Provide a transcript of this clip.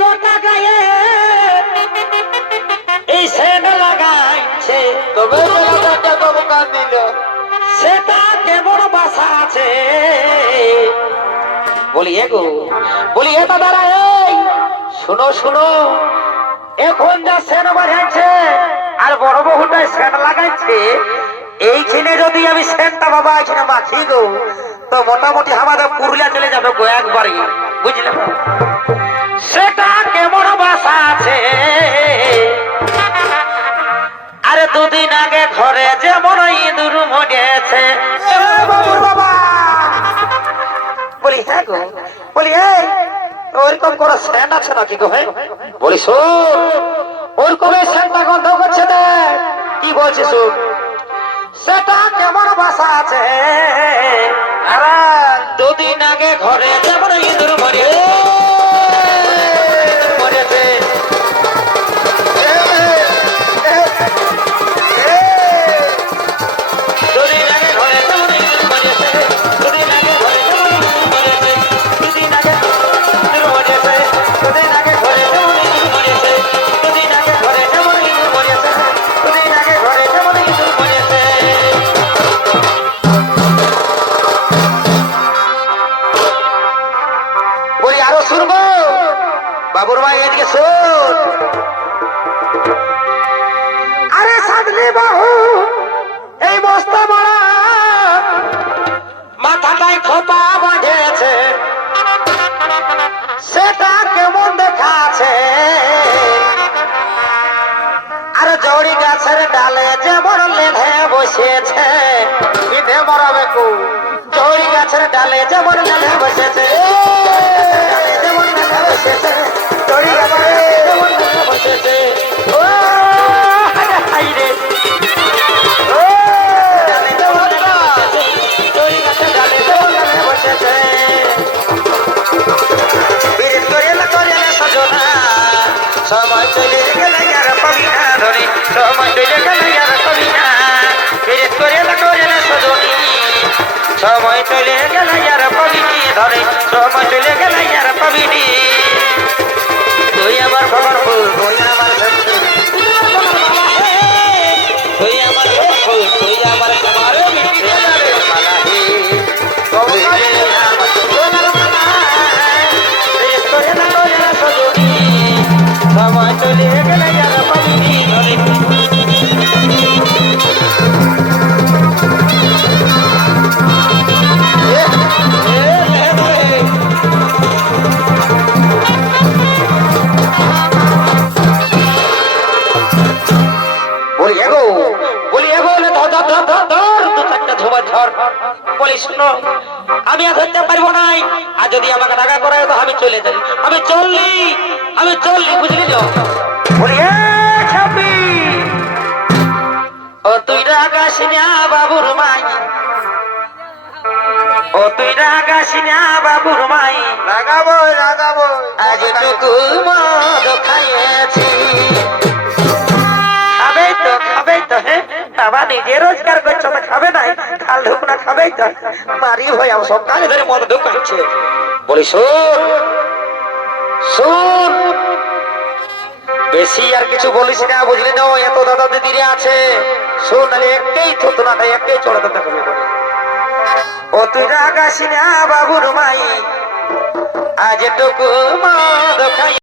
গোটা গায়ে এই সেটা লাগাইছে, তবে বাবু কান দিল সেটা কেমন বাসা আছে। বলি এগো, বলি এ দাদারা, এই শুনো শুনো, এখন যা সেন বাজাইছে আর বড় বহুটাই সেন লাগাইছে, এইখানে যদি আমি সেনটা বাবা এখানে মাছি গো, তো মোটামুটি আমাদের পুরুলিয়া চলে যাবে গো একবারই, বুঝলে? সেটা কেমন বাসা আছে, আরে দুদিন আগে ঘরে যেমন ইঁদুর মরেছে। বাবুর বাবা বলি হ্যাঁ গো, বলি এই ওরকম কোন সেন্ট আছে নাকি গো? বলি শোন, ওরকম সেন্টটা গন্ধ করছে দেখ, কি বলছিস শোন, সেটা কেমন বাসা আছে, আরে দুদিন আগে ঘরে যেমন ইঁদুর মরেছে। বাবুর ভাই এদিকে শোন, আরে সাধলি বাহু এই বস্তা মারা মাথাটাই খোপা বাঁধেছে, সেটা কেমন দেখাচ্ছে, আর জড়ি গাছের ডালে যেমন লেধে বসেছে, বিধে মরাবে কু, জড়ি গাছের ডালে যেমন লেধে বসেছে, যেমন লেধে বসেছে, জড়ি গাছে যেমন লেধে বসেছে, ও হাই রে, ও ডালে যেমন লেধে বসেছে, জড়ি গাছের ডালে যেমন লেধে বসেছে, বিরিত করে সজনা, সময় চলে গেলে আর পাবি না ধরে, সময় চলে গেলে আর পাবি না, বিরিত করে সজনী, সময় চলে গেলে আর পাবিনি ধরে, সময় চলে গেলে আর পাবিনি, তুই আমার খবর ফুল, তুই আমার তুই আমার ফুল, তুই আমার সবার সময় চলে গেলে আর পাবিনি ধরে। বলি শুনো, আমি আর ধরতে পারবো নাই, আর যদি আমাকে টাকা করায় তো আমি চলে যাই, আমি চললি বুঝলি তো। বলি ও তুই রাগাস না বাবুর মাই, ও তুই রাগাস না বাবুর মাই, লাগাবো লাগাবো, আজ টুকু মদ খাইয়েছি, খাবে তো হ্যাঁ, বাবা নিজে রোজগার করছো না, খাবে নাই, খাল ঢুক না খাবেই তো, মারি হয়ে আমার সব কাজে ধরে মদ ঢুক হচ্ছে। বলি শোন শোন, বেশি আর কিছু বলিস না বুঝলি না, এত দাদা দিদিরে আছে, শোন আরে একটাই থতনাটা একটাই চড়াতে থাকবে। ও তুই রাগাস না বাবুর মাই, আজ টুকু